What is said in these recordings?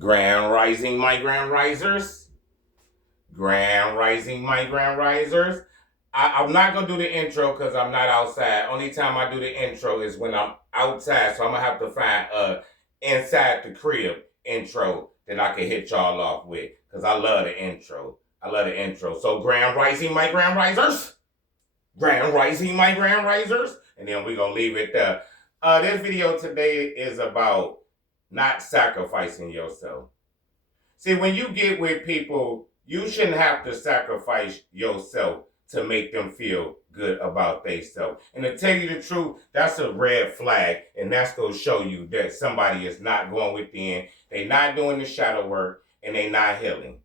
Grand Rising, my Grand Risers. Grand Rising, my Grand Risers. I'm not going to do the intro because I'm not outside. Only time I do the intro is when I'm outside. So I'm going to have to find a inside the crib intro that I can hit y'all off with because I love the intro. I love the intro. So Grand Rising, my Grand Risers. Grand Rising, my Grand Risers. And then we're going to leave it there. This video today is about not sacrificing yourself. See, when you get with people, you shouldn't have to sacrifice yourself to make them feel good about themselves. And to tell you the truth, that's a red flag, and that's going to show you that somebody is not going within, they're not doing the shadow work, and they're not healing.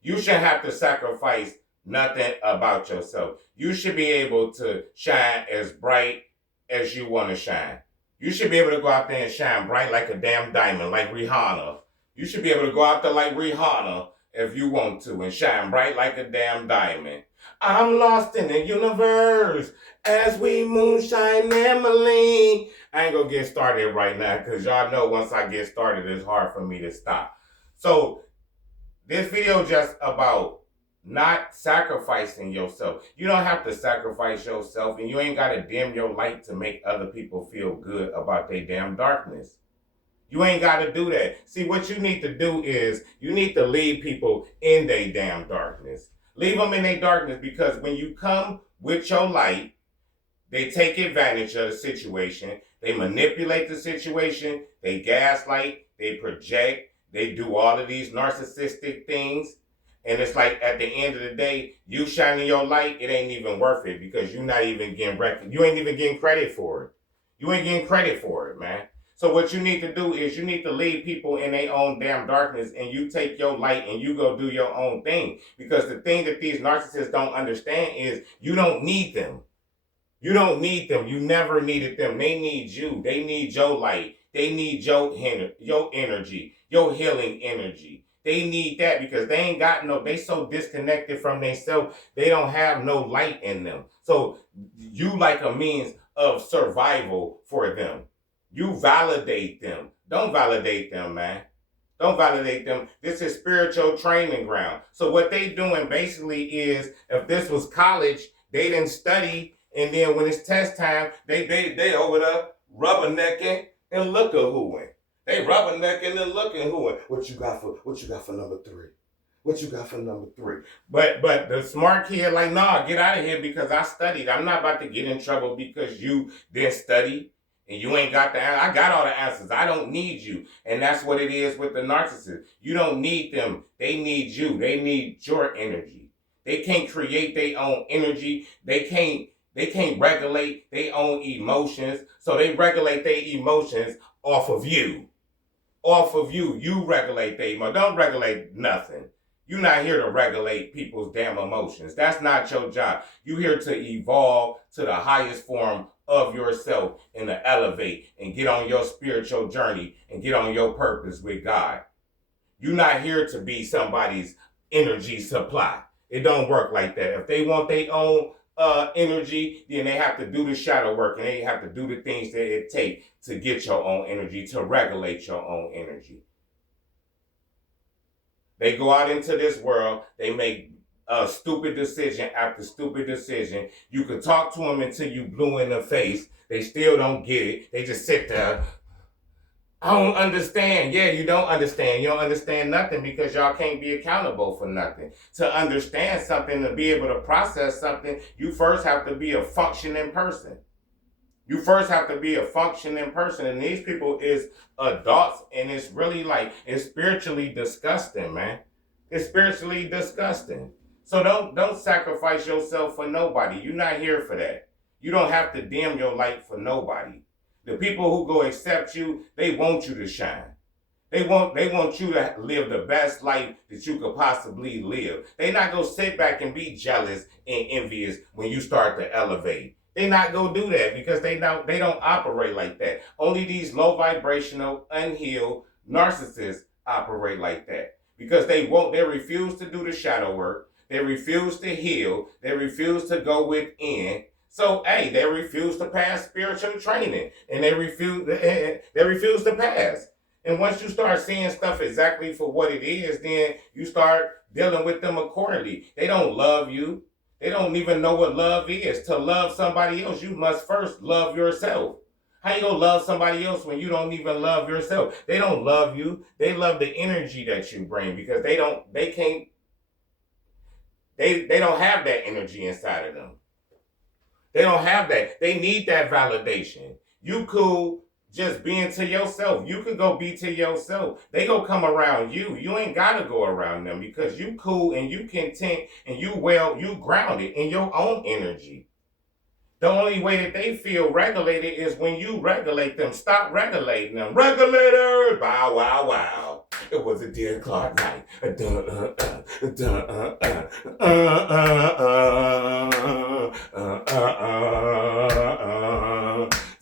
You shouldn't have to sacrifice nothing about yourself. You should be able to shine as bright as you want to shine. You should be able to go out there and shine bright like a damn diamond, like Rihanna. You should be able to go out there like Rihanna if you want to and shine bright like a damn diamond. I'm lost in the universe as we moonshine Emily. I ain't gonna get started right now because y'all know once I get started, it's hard for me to stop. So this video just about not sacrificing yourself. You don't have to sacrifice yourself, and you ain't got to dim your light to make other people feel good about their damn darkness. You ain't got to do that. See, what you need to do is you need to leave people in their damn darkness. Leave them in their darkness, because when you come with your light, they take advantage of the situation. They manipulate the situation. They gaslight. They project. They do all of these narcissistic things. And it's like at the end of the day, you shining your light, it ain't even worth it because you're not even getting you ain't even getting credit for it. You ain't getting credit for it, man. So what you need to do is you need to leave people in their own damn darkness, and you take your light and you go do your own thing. Because the thing that these narcissists don't understand is you don't need them. You don't need them. You never needed them. They need you. They need your light. They need your energy, your healing energy. They need that because they ain't got they so disconnected from themselves, they don't have no light in them. So you like a means of survival for them. You validate them. Don't validate them, man. Don't validate them. This is spiritual training ground. So what they doing basically is, if this was college, they didn't study, and then when it's test time, they over there rubbernecking and look-a-hooing. They rubbernecking and looking-hooing. What you got for number 3? What you got for number 3? But the smart kid like, nah, get out of here because I studied. I'm not about to get in trouble because you didn't study. And you ain't got the answer. I got all the answers. I don't need you. And that's what it is with the narcissist. You don't need them. They need you. They need your energy. They can't create their own energy. They can't regulate their own emotions. So they regulate their emotions off of you. Off of you. You regulate their emotions. Don't regulate nothing. You're not here to regulate people's damn emotions. That's not your job. You're here to evolve to the highest form of yourself and to elevate and get on your spiritual journey and get on your purpose with God. You're not here to be somebody's energy supply. It don't work like that. If they want their own energy, then they have to do the shadow work and they have to do the things that it takes to get your own energy, to regulate your own energy. They go out into this world, they make stupid decision after stupid decision. You could talk to them until you blue in the face. They still don't get it. They just sit there. I don't understand. Yeah, you don't understand. You don't understand nothing because y'all can't be accountable for nothing. To understand something, to be able to process something, you first have to be a functioning person. You first have to be a functioning person. And these people is adults, and it's really it's spiritually disgusting, man. It's spiritually disgusting. So don't sacrifice yourself for nobody. You're not here for that. You don't have to dim your light for nobody. The people who go accept you, they want you to shine. They want you to live the best life that you could possibly live. They not gonna sit back and be jealous and envious when you start to elevate. They not gonna do that because they don't operate like that. Only these low vibrational, unhealed narcissists operate like that because they refuse to do the shadow work. They refuse to heal. They refuse to go within. So, hey, they refuse to pass spiritual training, and they refuse to pass. And once you start seeing stuff exactly for what it is, then you start dealing with them accordingly. They don't love you. They don't even know what love is. To love somebody else, you must first love yourself. How you gonna love somebody else when you don't even love yourself? They don't love you. They love the energy that you bring because they don't have that energy inside of them. They don't have that. They need that validation. You cool just being to yourself. You can go be to yourself. They go come around you. You ain't gotta go around them because you cool and you content and you grounded in your own energy. The only way that they feel regulated is when you regulate them. Stop regulating them. Regulator! Bow, wow, wow. It was a dear Clark night.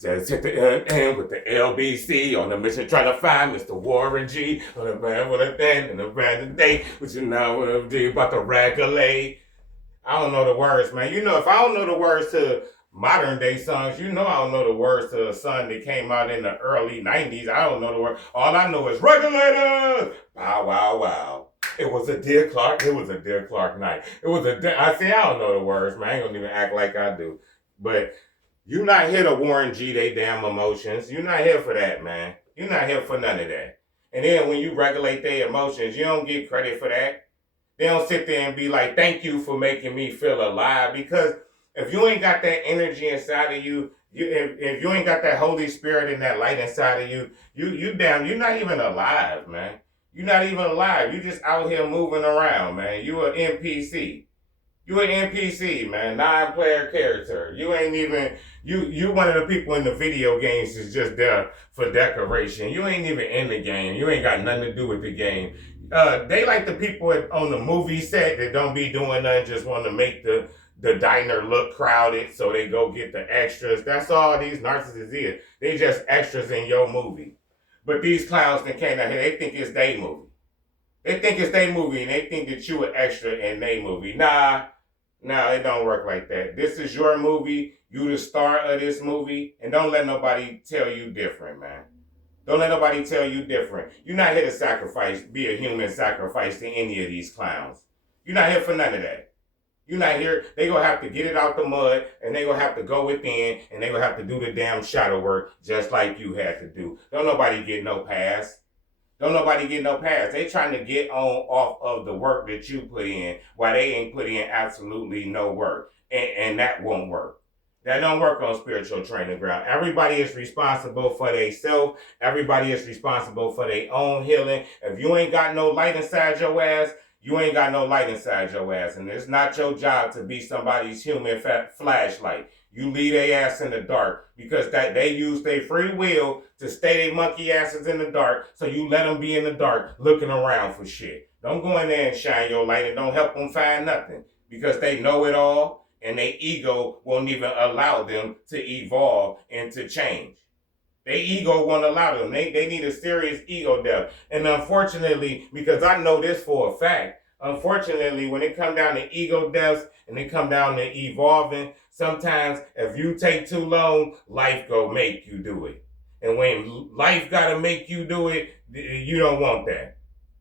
Just hit the end with the LBC on the mission trying to find Mr. Warren G. On the man with a thing and the random day, which you know what I'm doing about to regulate. I don't know the words, man. You know, if I don't know the words to modern day songs, you know I don't know the words to a song that came out in the early 90s. I don't know the words. All I know is regulators. Wow, wow, wow. It was a dear Clark. It was a dear Clark night. It was I don't know the words, man. I ain't gonna even act like I do. But you're not here to Warren G they damn emotions. You're not here for that, man. You're not here for none of that. And then when you regulate their emotions, you don't get credit for that. They don't sit there and be like, thank you for making me feel alive. Because if you ain't got that energy inside of you, if you ain't got that Holy Spirit and that light inside of you, you're not even alive, man. You're not even alive. You just out here moving around, man. You an NPC. You an NPC, man. Non-player character. You ain't even, you one of the people in the video games is just there for decoration. You ain't even in the game. You ain't got nothing to do with the game. They like the people on the movie set that don't be doing nothing, just want to make the diner look crowded, so they go get the extras. That's all these narcissists is. They just extras in your movie. But these clowns that came out here, they think it's their movie. They think it's their movie, and they think that you an extra in their movie. Nah, it don't work like that. This is your movie. You the star of this movie, and don't let nobody tell you different, man. Don't let nobody tell you different. You're not here to be a human sacrifice to any of these clowns. You're not here for none of that. You're not here. They gonna have to get it out the mud, and they gonna have to go within, and they gonna have to do the damn shadow work just like you had to do. Don't nobody get no pass. Don't nobody get no pass. They trying to get off of the work that you put in while they ain't put in absolutely no work. And that won't work. That don't work on spiritual training ground. Everybody is responsible for themselves. Everybody is responsible for their own healing. If you ain't got no light inside your ass, you ain't got no light inside your ass. And it's not your job to be somebody's human flashlight. You leave their ass in the dark because that they use their free will to stay their monkey asses in the dark. So you let them be in the dark looking around for shit. Don't go in there and shine your light and don't help them find nothing because they know it all and their ego won't even allow them to evolve and to change. Their ego won't allow them. They need a serious ego death. And unfortunately, because I know this for a fact, unfortunately, when it comes down to ego deaths and it come down to evolving, sometimes if you take too long, life go make you do it. And when life gotta make you do it, you don't want that.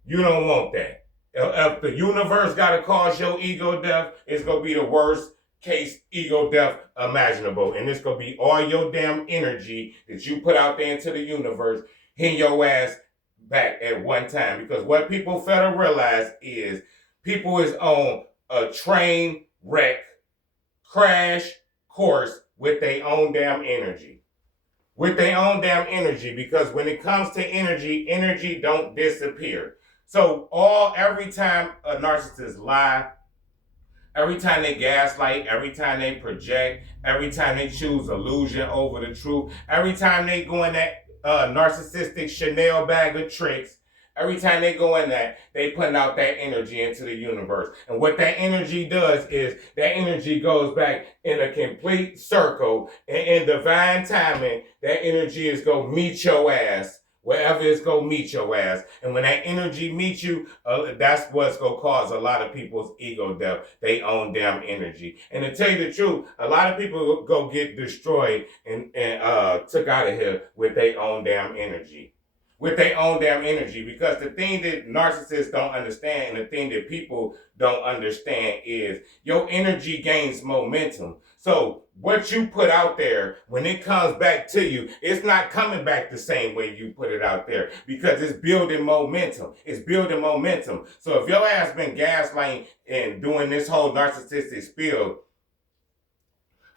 You don't want that. If the universe gotta cause your ego death, it's gonna be the worst case ego death imaginable. And it's gonna be all your damn energy that you put out there into the universe, hitting your ass back at one time. Because what people fail to realize is people is on a train wreck crash course with their own damn energy. With their own damn energy. Because when it comes to energy don't disappear. So every time a narcissist lie, every time they gaslight, every time they project, every time they choose illusion over the truth, every time they go in that narcissistic Chanel bag of tricks, every time they go in that, they putting out that energy into the universe. And what that energy does is that energy goes back in a complete circle. And in divine timing, that energy is going to meet your ass wherever it's going to meet your ass. And when that energy meets you, that's what's going to cause a lot of people's ego death. They own damn energy. And to tell you the truth, a lot of people go get destroyed and took out of here with their own damn energy. with their own damn energy. Because the thing that narcissists don't understand and the thing that people don't understand is your energy gains momentum. So what you put out there, when it comes back to you, it's not coming back the same way you put it out there because it's building momentum. It's building momentum. So if your ass been gaslighting and doing this whole narcissistic spiel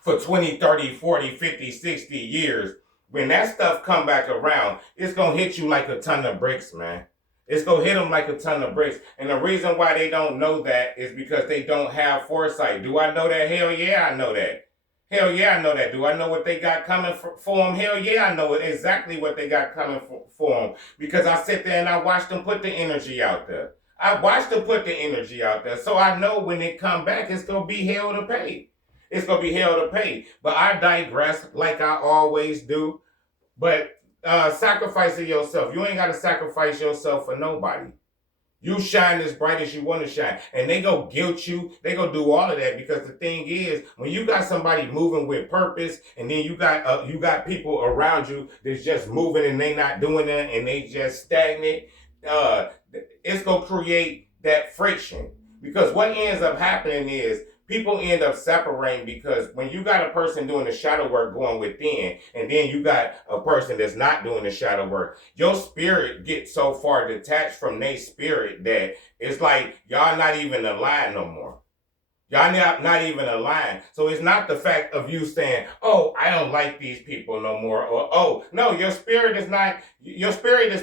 for 20, 30, 40, 50, 60 years, when that stuff come back around, it's going to hit you like a ton of bricks, man. It's going to hit them like a ton of bricks. And the reason why they don't know that is because they don't have foresight. Do I know that? Hell yeah, I know that. Hell yeah, I know that. Do I know what they got coming for them? Hell yeah, I know exactly what they got coming for them. Because I sit there and I watch them put the energy out there. I watch them put the energy out there. So I know when it come back, it's going to be hell to pay. It's going to be hell to pay. But I digress like I always do. But sacrificing yourself. You ain't got to sacrifice yourself for nobody. You shine as bright as you want to shine. And they go guilt you. They go do all of that because the thing is, when you got somebody moving with purpose and then you got people around you that's just moving and they not doing that and they just stagnant, it's going to create that friction. Because what ends up happening is people end up separating because when you got a person doing the shadow work going within, and then you got a person that's not doing the shadow work, your spirit gets so far detached from their spirit that it's like y'all not even aligned no more. Y'all not even aligned. So it's not the fact of you saying, oh, I don't like these people no more. Or, oh, no, your spirit is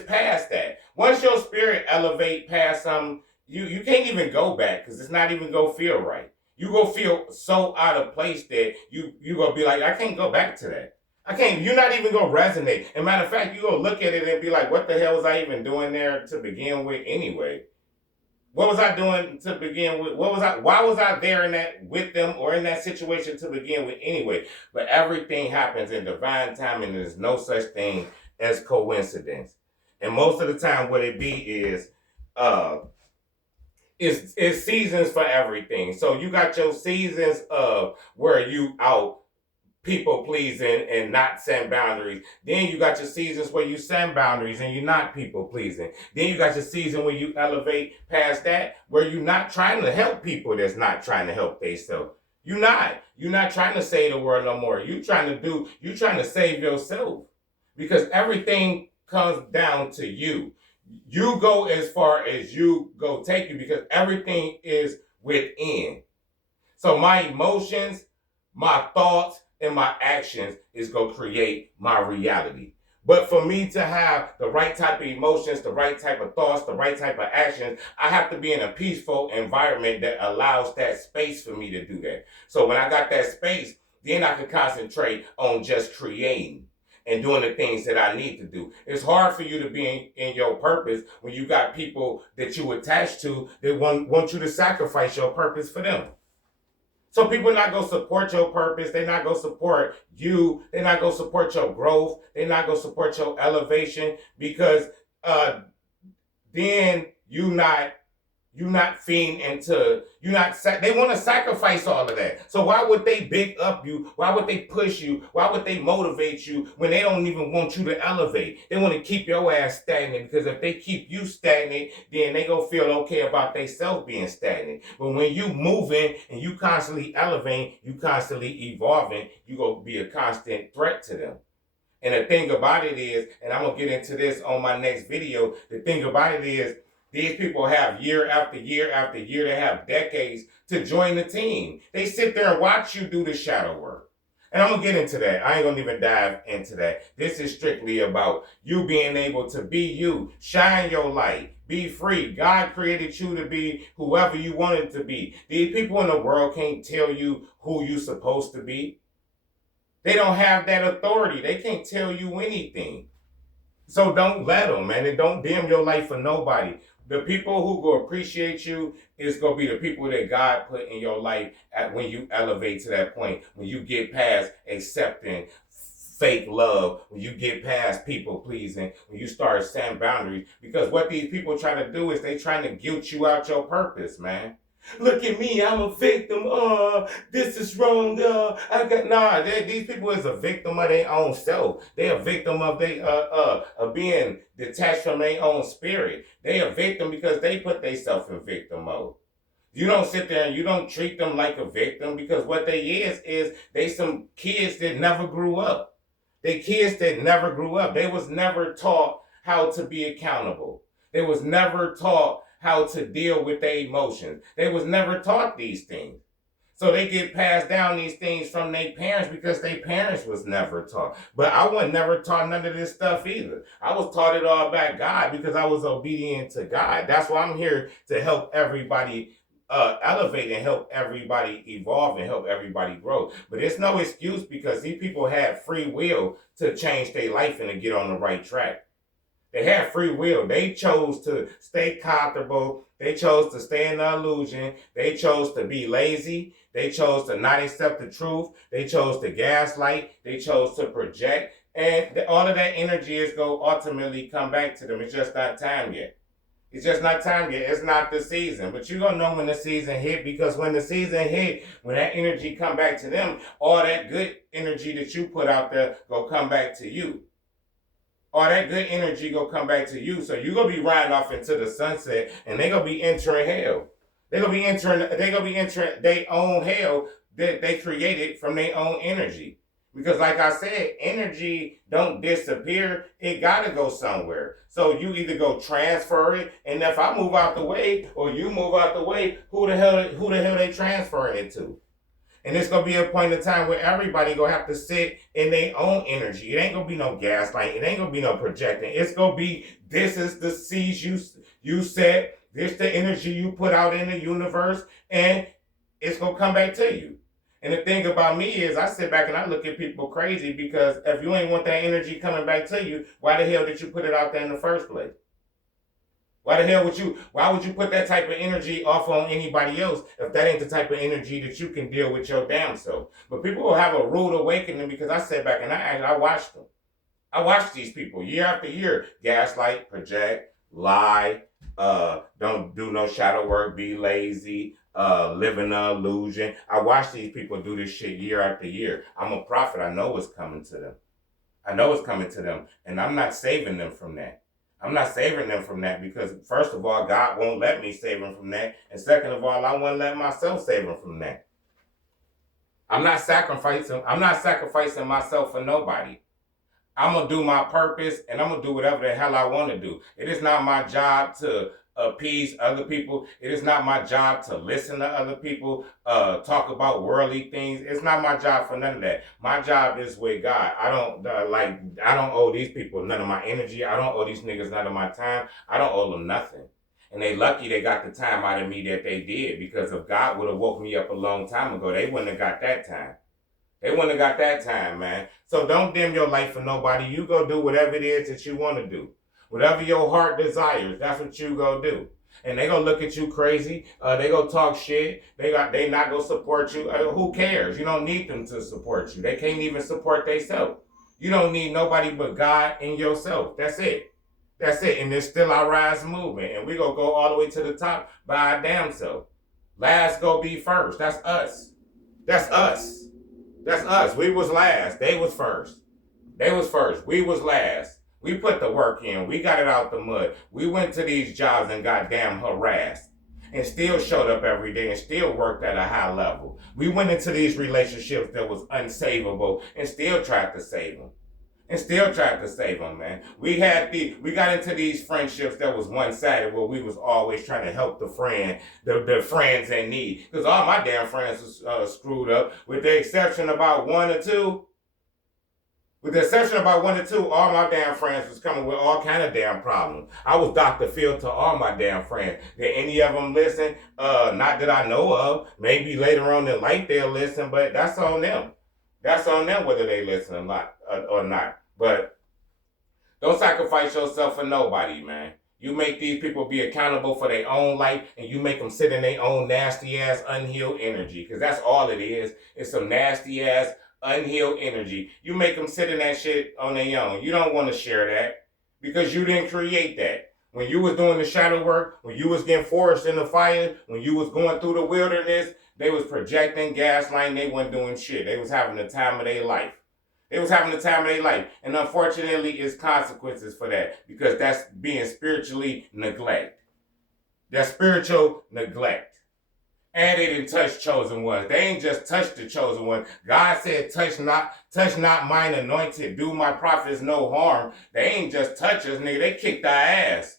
past that. Once your spirit elevate past something, you can't even go back because it's not even going to feel right. You gonna feel so out of place that you gonna be like, I can't go back to that. I can't. You're not even gonna resonate. As a matter of fact, you gonna look at it and be like, what the hell was I even doing there to begin with anyway? What was I doing to begin with? Why was I there in that with them or in that situation to begin with anyway? But everything happens in divine timing. There's no such thing as coincidence. And most of the time, what it be is it's seasons for everything. So you got your seasons of where you out people pleasing and not setting boundaries. Then you got your seasons where you set boundaries and you're not people pleasing. Then you got your season where you elevate past that, where you're not trying to help people that's not trying to help themselves. You're not trying to save the world no more. You're trying to save yourself. Because everything comes down to you. You go as far as you go take you because everything is within. So my emotions, my thoughts, and my actions is going to create my reality. But for me to have the right type of emotions, the right type of thoughts, the right type of actions, I have to be in a peaceful environment that allows that space for me to do that. So when I got that space, then I can concentrate on just creating and doing the things that I need to do. It's hard for you to be in your purpose when you got people that you attach to that want you to sacrifice your purpose for them. So people not going to support your purpose. They're not going to support you. They're not going to support your growth. They're not going to support your elevation because then you not feeding into, they want to sacrifice all of that. So why would they big up you? Why would they push you? Why would they motivate you when they don't even want you to elevate? They want to keep your ass stagnant because if they keep you stagnant, then they gonna feel okay about themselves being stagnant. But when you moving and you constantly elevating, you constantly evolving, you gonna be a constant threat to them. And the thing about it is, and I'm gonna get into this on my next video, the thing about it is, these people have year after year after year, they have decades to join the team. They sit there and watch you do the shadow work. And I'm going to get into that. I ain't going to even dive into that. This is strictly about you being able to be you, shine your light, be free. God created you to be whoever you wanted to be. These people in the world can't tell you who you're supposed to be. They don't have that authority. They can't tell you anything. So don't let them, man. And don't dim your life for nobody. The people who go appreciate you is going to be the people that God put in your life when you elevate to that point, when you get past accepting fake love, when you get past people pleasing, when you start setting boundaries. Because what these people try to do is they trying to guilt you out your purpose, man. Look at me, I'm a victim. This is wrong. These people is a victim of their own self. They're a victim of of being detached from their own spirit. They a victim because they put themselves in victim mode. You don't sit there and you don't treat them like a victim, because what they is they some kids that never grew up. They kids that never grew up. They was never taught how to be accountable. They was never taught how to deal with their emotions. They was never taught these things. So they get passed down these things from their parents because their parents was never taught. But I was never taught none of this stuff either. I was taught it all by God because I was obedient to God. That's why I'm here to help everybody elevate and help everybody evolve and help everybody grow. But it's no excuse, because these people had free will to change their life and to get on the right track. They had free will. They chose to stay comfortable. They chose to stay in the illusion. They chose to be lazy. They chose to not accept the truth. They chose to gaslight. They chose to project. And all of that energy is going to ultimately come back to them. It's just not time yet. It's just not time yet. It's not the season. But you're going to know when the season hit, because when the season hit, when that energy come back to them, all that good energy that you put out there go come back to you. All that good energy go come back to you. So you're going to be riding off into the sunset, and they're going to be entering hell. They're going to be entering their own hell that they created from their own energy. Because like I said, energy don't disappear. It got to go somewhere. So you either go transfer it, and if I move out the way or you move out the way, who the hell they transferring it to? And it's gonna be a point in time where everybody gonna have to sit in their own energy. It ain't gonna be no gaslighting. It ain't gonna be no projecting. It's gonna be, this is the seeds you set. This the energy you put out in the universe, and it's gonna come back to you. And the thing about me is, I sit back and I look at people crazy, because if you ain't want that energy coming back to you, why the hell did you put it out there in the first place? Why would you put that type of energy off on anybody else if that ain't the type of energy that you can deal with your damn self? But people will have a rude awakening, because I sat back and I watched them. I watched these people year after year gaslight, project, lie, don't do no shadow work, be lazy, live in an illusion. I watched these people do this shit year after year. I'm a prophet. I know what's coming to them. And I'm not saving them from that. I'm not saving them from that, because first of all, God won't let me save them from that. And second of all, I won't let myself save them from that. I'm not sacrificing myself for nobody. I'm going to do my purpose, and I'm going to do whatever the hell I want to do. It is not my job to appease other people. It is not my job to listen to other people, talk about worldly things. It's not my job for none of that. My job is with God. I don't owe these people none of my energy. I don't owe these niggas none of my time. I don't owe them nothing. And they lucky they got the time out of me that they did, because if God would have woke me up a long time ago, they wouldn't have got that time. They wouldn't have got that time, man. So don't dim your light for nobody. You go do whatever it is that you want to do. Whatever your heart desires, that's what you go do. And they gonna look at you crazy. They gonna talk shit. They not gonna support you. Who cares? You don't need them to support you. They can't even support themselves. You don't need nobody but God and yourself. That's it. That's it. And there's still our rise movement. And we gonna go all the way to the top by our damn self. Last go be first. That's us. That's us. That's us. We was last. They was first. They was first. We was last. We put the work in. We got it out the mud. We went to these jobs and got damn harassed, and still showed up every day and still worked at a high level. We went into these relationships that was unsavable and still tried to save them. Man. We got into these friendships that was one-sided, where we was always trying to help the friends in need. Because all my damn friends was screwed up, with the exception about one or two. All my damn friends was coming with all kind of damn problems. I was Dr. Phil to all my damn friends. Did any of them listen? Not that I know of. Maybe later on in life they'll listen, but that's on them. That's on them whether they listen or not. But don't sacrifice yourself for nobody, man. You make these people be accountable for their own life, and you make them sit in their own nasty ass unhealed energy, because that's all it is. It's some nasty ass unhealed energy. You make them sit in that shit on their own. You don't want to share that, because you didn't create that. When you was doing the shadow work, when you was getting forced in the fire, when you was going through the wilderness, they was projecting, gaslighting, they wasn't doing shit. They was having the time of their life. They was having the time of their life. And unfortunately, it's consequences for that because that's being spiritually neglect. That's spiritual neglect. And they didn't touch chosen ones. They ain't just touched the chosen one. God said, touch not mine anointed. Do my prophets no harm. They ain't just touch us, nigga. They kicked our ass.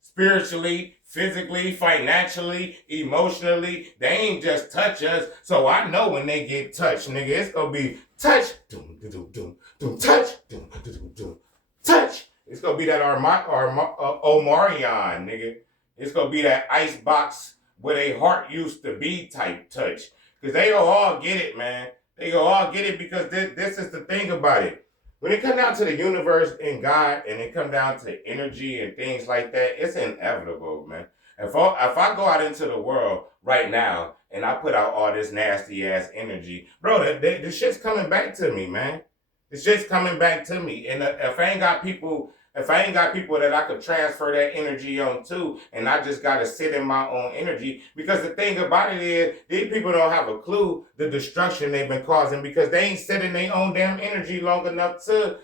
Spiritually, physically, financially, emotionally. They ain't just touch us. So I know when they get touched, nigga, it's gonna be touch, doom, doom, doom, doom, touch, doom, doom, doom, touch. It's gonna be that Omarion, nigga. It's gonna be that ice box where their heart used to be type touch. Because they gonna all get it, man. They gonna all get it because this is the thing about it. When it comes down to the universe and God and it comes down to energy and things like that, it's inevitable, man. If I go out into the world right now and I put out all this nasty ass energy, bro, the shit's coming back to me, man. The shit's coming back to me. And if I ain't got people that I could transfer that energy on to, and I just got to sit in my own energy, because the thing about it is, these people don't have a clue the destruction they've been causing because they ain't sit in their own damn energy long enough to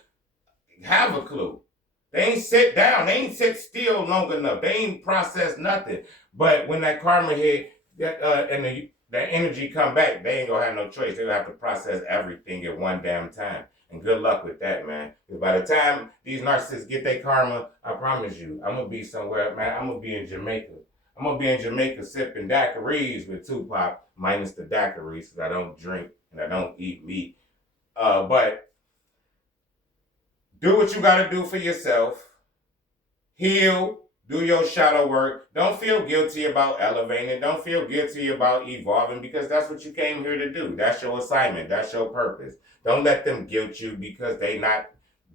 have a clue. They ain't sit down. They ain't sit still long enough. They ain't process nothing. But when that karma hit, that energy come back, they ain't gonna have no choice. They're gonna have to process everything at one damn time. And good luck with that, man. Because by the time these narcissists get their karma, I promise you, I'm going to be somewhere, man. I'm going to be in Jamaica. I'm going to be in Jamaica sipping daiquiris with Tupac, minus the daiquiris, because I don't drink and I don't eat meat. But do what you got to do for yourself. Heal. Do your shadow work. Don't feel guilty about elevating. Don't feel guilty about evolving because that's what you came here to do. That's your assignment. That's your purpose. Don't let them guilt you because they not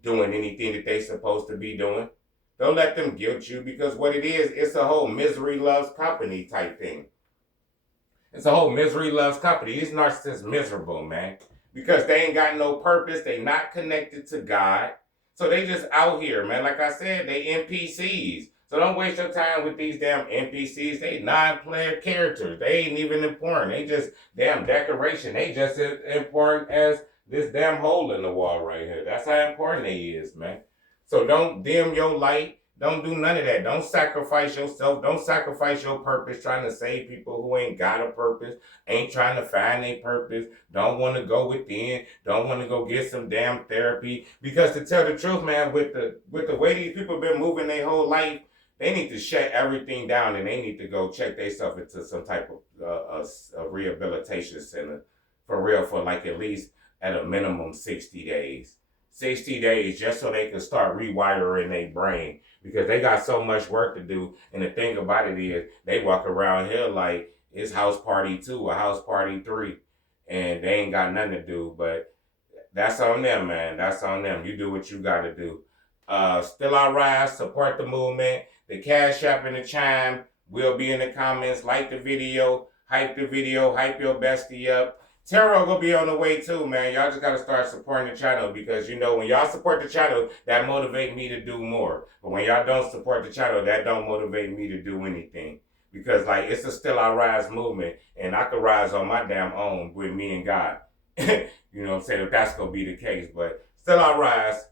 doing anything that they supposed to be doing. Don't let them guilt you because what it is, it's a whole misery loves company type thing. It's a whole misery loves company. These narcissists miserable, man, because they ain't got no purpose. They not connected to God. So they just out here, man. Like I said, they NPCs. So don't waste your time with these damn NPCs. They non-player characters. They ain't even important. They just damn decoration. They just as important as this damn hole in the wall right here. That's how important they is, man. So don't dim your light. Don't do none of that. Don't sacrifice yourself. Don't sacrifice your purpose trying to save people who ain't got a purpose, ain't trying to find a purpose, don't want to go within, don't want to go get some damn therapy. Because to tell the truth, man, with the way these people been moving their whole life, they need to shut everything down and they need to go check themselves into some type of a rehabilitation center for real for like at least at a minimum 60 days. 60 days just so they can start rewiring their brain because they got so much work to do. And the thing about it is they walk around here like it's house party 2 or house party 3 and they ain't got nothing to do. But that's on them, man. That's on them. You do what you got to do. Still I rise, support the movement. The Cash App and the Chime will be in the comments. Like the video, hype your bestie up. Tarot will be on the way too, man. Y'all just got to start supporting the channel because, you know, when y'all support the channel, that motivate me to do more. But when y'all don't support the channel, that don't motivate me to do anything. Because, like, it's a Still I Rise movement, and I could rise on my damn own with me and God. You know what I'm saying? If that's going to be the case. But Still I Rise.